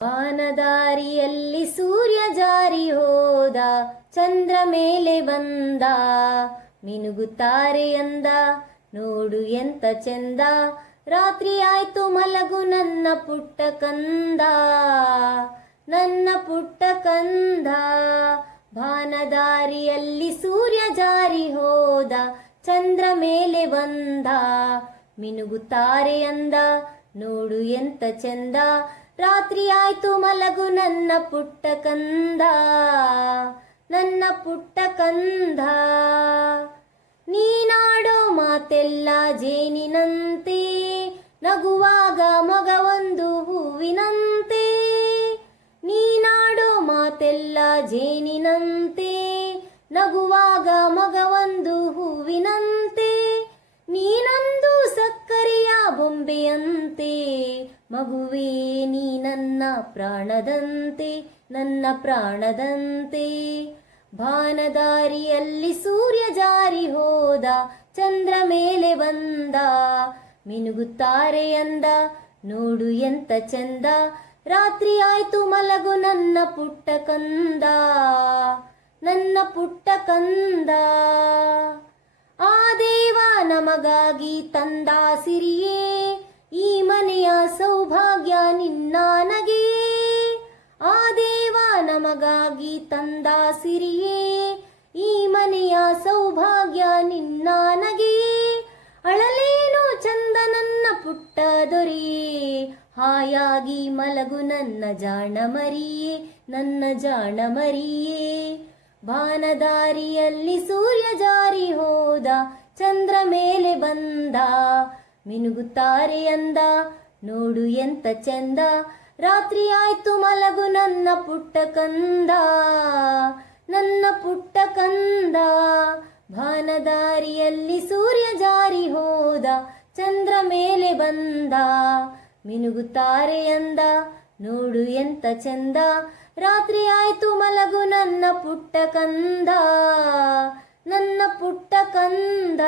ವಾನದಾರಿಯಲ್ಲಿ ಸೂರ್ಯ ಜಾರಿ ಹೋದ, ಚಂದ್ರ ಮೇಲೆ ಬಂದ, ಮಿನುಗುತ್ತಾರೆ ಅಂದ, ನೋಡು ಎಂತ ಚೆಂದ. ರಾತ್ರಿ ಆಯ್ತು ಮಲಗು ನನ್ನ ಪುಟ್ಟ ಕಂದ, ನನ್ನ ಪುಟ್ಟ ಕಂದ. ವಾನದಾರಿಯಲ್ಲಿ ಸೂರ್ಯ ಜಾರಿ ಹೋದ, ಚಂದ್ರ ಮೇಲೆ ಬಂದ, ಮಿನುಗುತ್ತಾರೆ ಅಂದ, ನೋಡು ಎಂತ ಚೆಂದ. ರಾತ್ರಿ ಆಯ್ತು ಮಲಗು ನನ್ನ ಪುಟ್ಟ ಕಂದ, ನನ್ನ ಪುಟ್ಟ ಕಂದ. ನೀನಾಡೋ ಮಾತೆಲ್ಲ ಜೇನಿನಂತೆ, ನಗುವಾಗ ಮೊಗವೊಂದು ಹೂವಿನಂತೆ. ನೀನಾಡೋ ಮಾತೆಲ್ಲ ಜೇನಿನಂತೆ, ನಗುವಾಗ ಮೊಗವೊಂದು ಹೂವಿನಂತೆ. ನೀನೊಂದು ಸಕ್ಕರೆಯ ಬೊಂಬೆಯಂತೆ, ಮಗುವೇ ನೀ ನನ್ನ ಪ್ರಾಣದಂತೆ, ನನ್ನ ಪ್ರಾಣದಂತೆ. ವಾನದಾರಿಯಲ್ಲಿ ಸೂರ್ಯ ಜಾರಿ ಹೋದ, ಚಂದ್ರ ಮೇಲೆ ಬಂದ, ಮಿನುಗುತ್ತಾರೆ ಅಂದ, ನೋಡು ಎಂತ ಚೆಂದ. ರಾತ್ರಿ ಆಯ್ತು ಮಲಗು ನನ್ನ ಪುಟ್ಟ ಕಂದ, ನನ್ನ ಪುಟ್ಟ ಕಂದ. ಆ ದೇವ ನಮಗಾಗಿ ತಂದ ಸಿರಿಯೇ, ಈ ಮನೆಯ ಸೌಭಾಗ್ಯ ನಿನ್ನ ನಗೆ. ಆ ದೇವ ನಮಗಾಗಿ ತಂದ ಸಿರಿಯೇ, ಈ ಮನೆಯ ಸೌಭಾಗ್ಯ ನಿನ್ನ ನಗೆ. ಅಳಲೇನು ಚಂದ ನನ್ನ ಪುಟ್ಟ ದೊರೆಯೇ, ಹಾಯಾಗಿ ಮಲಗು ನನ್ನ ಜಾಣ ಮರಿಯೇ, ನನ್ನ ಜಾಣ ಮರಿಯೇ. ವಾನದಾರಿಯಲ್ಲಿ ಸೂರ್ಯ ಜಾರಿ ಹೋದ, ಚಂದ್ರ ಮೇಲೆ ಬಂದ, ಮಿನುಗುತ್ತಾರೆ ಅಂದ, ನೋಡು ಎಂತ ಚೆಂದ. ರಾತ್ರಿ ಆಯ್ತು ಮಲಗು ನನ್ನ ಪುಟ್ಟ ಕಂದ, ನನ್ನ ಪುಟ್ಟ ಕಂದ. ವಾನದಾರಿಯಲ್ಲಿ ಸೂರ್ಯ ಜಾರಿ ಹೋದ, ಚಂದ್ರ ಮೇಲೆ ಬಂದ, ಮಿನುಗುತ್ತಾರೆ ಅಂದ, ನೋಡು ಎಂತ ಚೆಂದ. ರಾತ್ರಿ ಆಯ್ತು ಮಲಗು ನನ್ನ ಪುಟ್ಟ ಕಂದ, ನನ್ನ ಪುಟ್ಟ ಕಂದ.